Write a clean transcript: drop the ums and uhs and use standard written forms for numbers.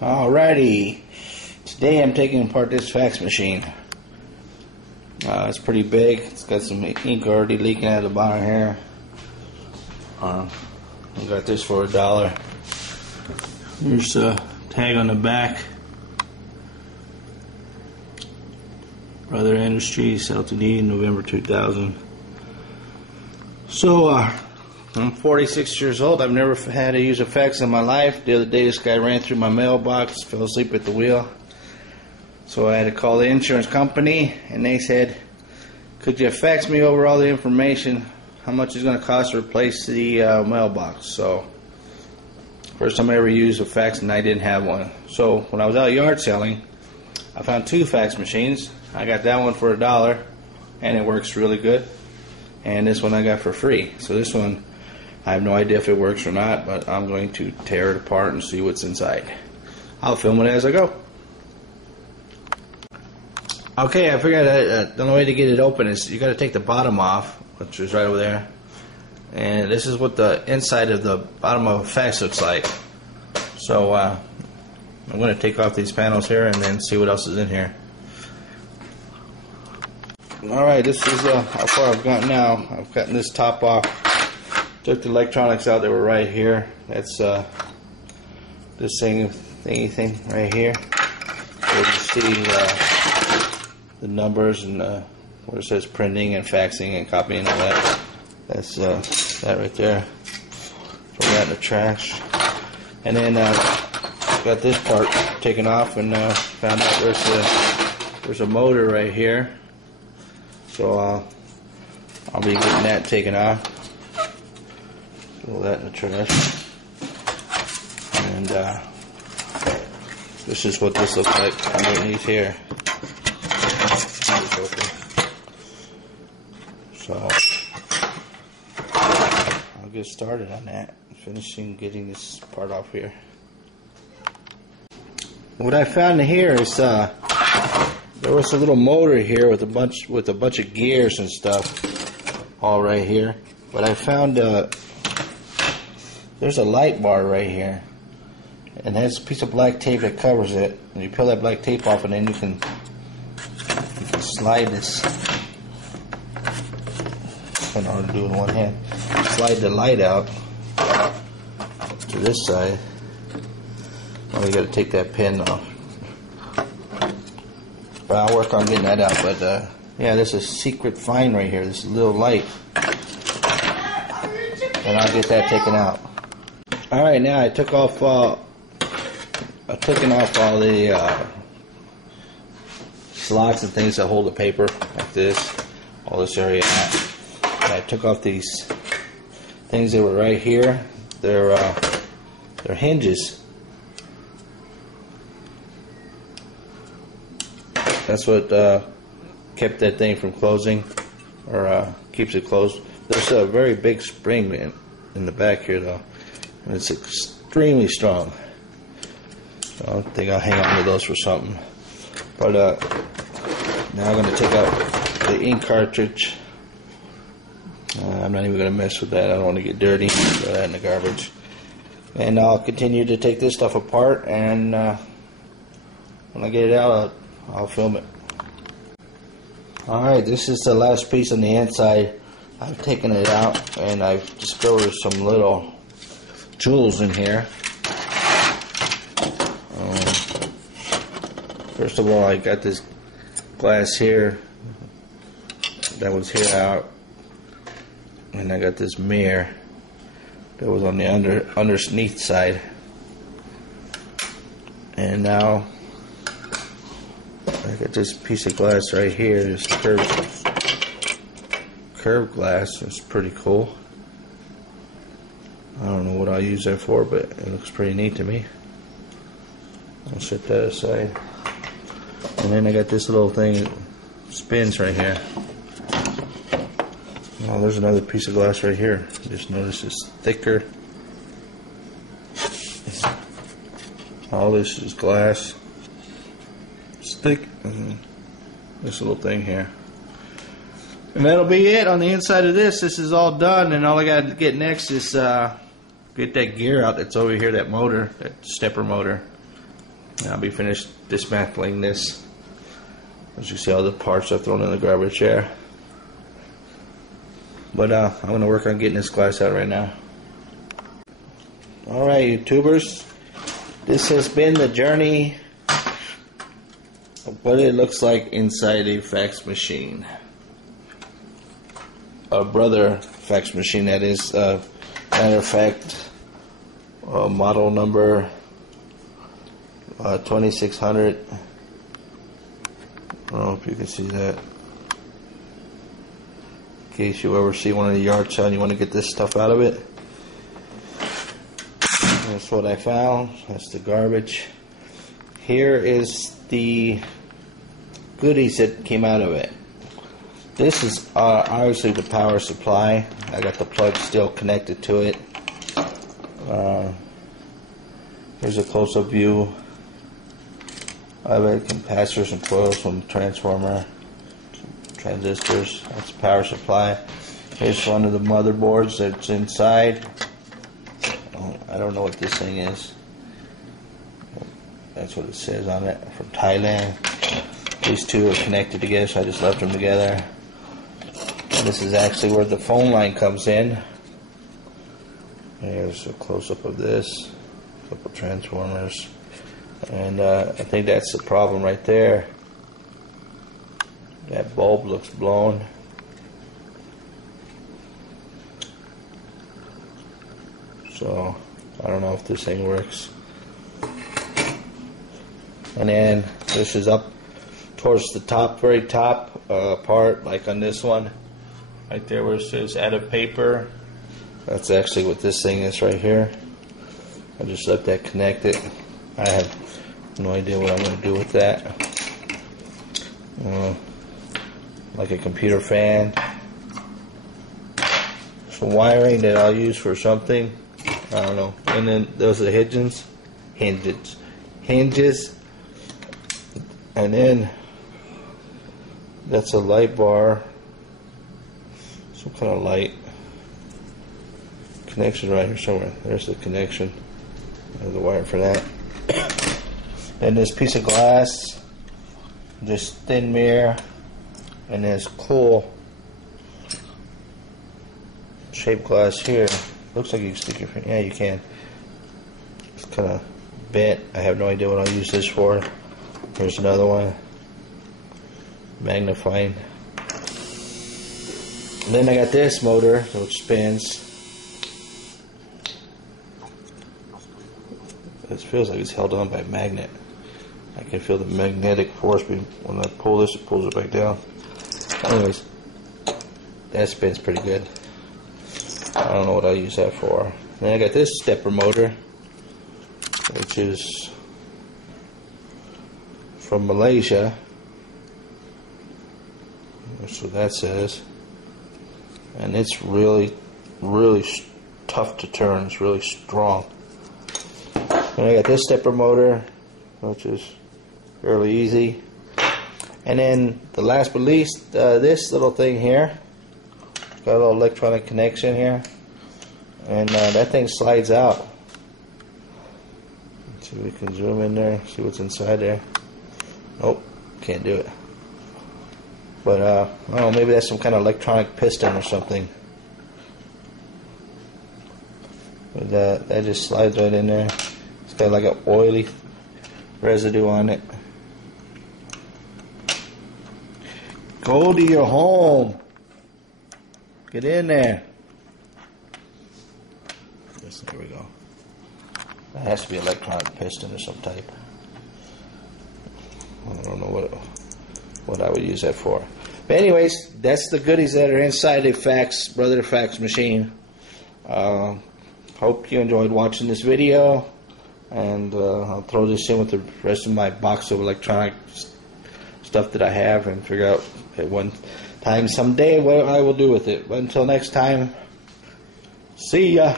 Alrighty, today I'm taking apart this fax machine. It's pretty big. It's got some ink already leaking out of the bottom here. I got this for $1. Here's the tag on the back. Brother Industries Ltd, November 2000. So I'm 46 years old. I've never had to use a fax in my life. The other day this guy ran through my mailbox, fell asleep at the wheel. So I had to call the insurance company, and they said, could you fax me over all the information, how much it's going to cost to replace the mailbox. So first time I ever used a fax, and I didn't have one. So when I was out yard selling, I found two fax machines. I got that one for $1, and it works really good. And this one I got for free. So this one, I have no idea if it works or not, but I'm going to tear it apart and see what's inside. I'll film it as I go. Okay, I figured the only way to get it open is you got to take the bottom off, which is right over there. And this is what the inside of the bottom of a fax looks like. So I'm going to take off these panels here and then see what else is in here. Alright, this is how far I've gotten now. I've gotten this top off. Took the electronics out that were right here. That's this thingy thing right here. So you can see the numbers and where it says printing and faxing and copying and all that. That's that right there. Throw that in the trash. And then got this part taken off and found out there's a motor right here. So I'll be getting that taken off. Throw that in the trash. And this is what this looks like underneath here. So I'll get started on that. Finishing getting this part off here. What I found here is there was a little motor here with a bunch of gears and stuff all right here. But I found there's a light bar right here, and there's a piece of black tape that covers it. And you peel that black tape off, and then you can slide this. I don't know how to do it in one hand. Slide the light out to this side. Well, you got to take that pin off. But I'll work on getting that out. But yeah, there's a secret find right here. This little light, and I'll get that taken out. All right, now I took off. I've taken off all the slots and things that hold the paper, like this, all this area. And I took off these things that were right here. They're hinges. That's what kept that thing from closing, or keeps it closed. There's a very big spring in the back here, though, and it's extremely strong. So I think I'll hang on to those for something. But now I'm going to take out the ink cartridge. I'm not even going to mess with that. I don't want to get dirty. Throw that in the garbage. And I'll continue to take this stuff apart, and when I get it out, I'll film it. Alright, this is the last piece on the inside. I've taken it out, and I've discovered some little jewels in here. First of all, I got this glass here that was here out, and I got this mirror that was on the underneath side. And now I got this piece of glass right here, this curved glass. It's pretty cool. I don't know what I'll use that for, but it looks pretty neat to me. I'll set that aside. And then I got this little thing that spins right here. Oh, there's another piece of glass right here. Just notice it's thicker. All this is glass. It's thick. And this little thing here. And that'll be it on the inside of this. This is all done, and all I got to get next is get that gear out that's over here, that motor, that stepper motor. And I'll be finished dismantling this. As you see, all the parts are thrown in the garbage there. But I'm going to work on getting this glass out right now. Alright, YouTubers. This has been the journey of what it looks like inside a fax machine. A brother fax machine, that is. Matter of fact, model number 2600. I don't know if you can see that. In case you ever see one of the yard sale and you want to get this stuff out of it. That's what I found. That's the garbage. Here is the goodies that came out of it. This is obviously the power supply. I got the plug still connected to it. Here's a close-up view of it. Capacitors and coils from transformer, transistors. That's the power supply. Here's one of the motherboards that's inside. I don't know what this thing is. That's what it says on it. From Thailand. These two are connected together, so I just left them together. And this is actually where the phone line comes in. Here's a close-up of this. A couple transformers. And I think that's the problem right there. That bulb looks blown. So I don't know if this thing works. And then this is up towards the top, very top part, like on this one. Right there where it says add a paper. That's actually what this thing is right here. I just let that connected. I have no idea what I'm going to do with that. Like a computer fan. Some wiring that I'll use for something. I don't know. And then those are the hinges. And then that's a light bar. Some kind of light. Connection right here somewhere. There's the connection. There's the wire for that. And this piece of glass. Just thin mirror. And this cool shaped glass here. Looks like you can stick your finger. Yeah, you can. It's kind of bent. I have no idea what I'll use this for. Here's another one. Magnifying. And then I got this motor which spins. It feels like it's held on by a magnet. I can feel the magnetic force when I pull this, it pulls it back down. Anyways, that spins pretty good. I don't know what I'll use that for. Then I got this stepper motor, which is from Malaysia. That's what that says. And it's really tough to turn. It's really strong. And I got this stepper motor, which is fairly easy. And then the last but least, this little thing here. Got a little electronic connection here, and that thing slides out. Let's see if we can zoom in there, see what's inside there. Nope, can't do it. But I don't know, maybe that's some kind of electronic piston or something. But that just slides right in there. It's got like an oily residue on it. Go to your home. Get in there. Yes, there we go. That has to be electronic piston or some type. I don't know what I would use that for. But anyways, that's the goodies that are inside a brother fax machine. Hope you enjoyed watching this video, and I'll throw this in with the rest of my box of electronic stuff that I have and figure out at one time someday what I will do with it. But until next time, see ya.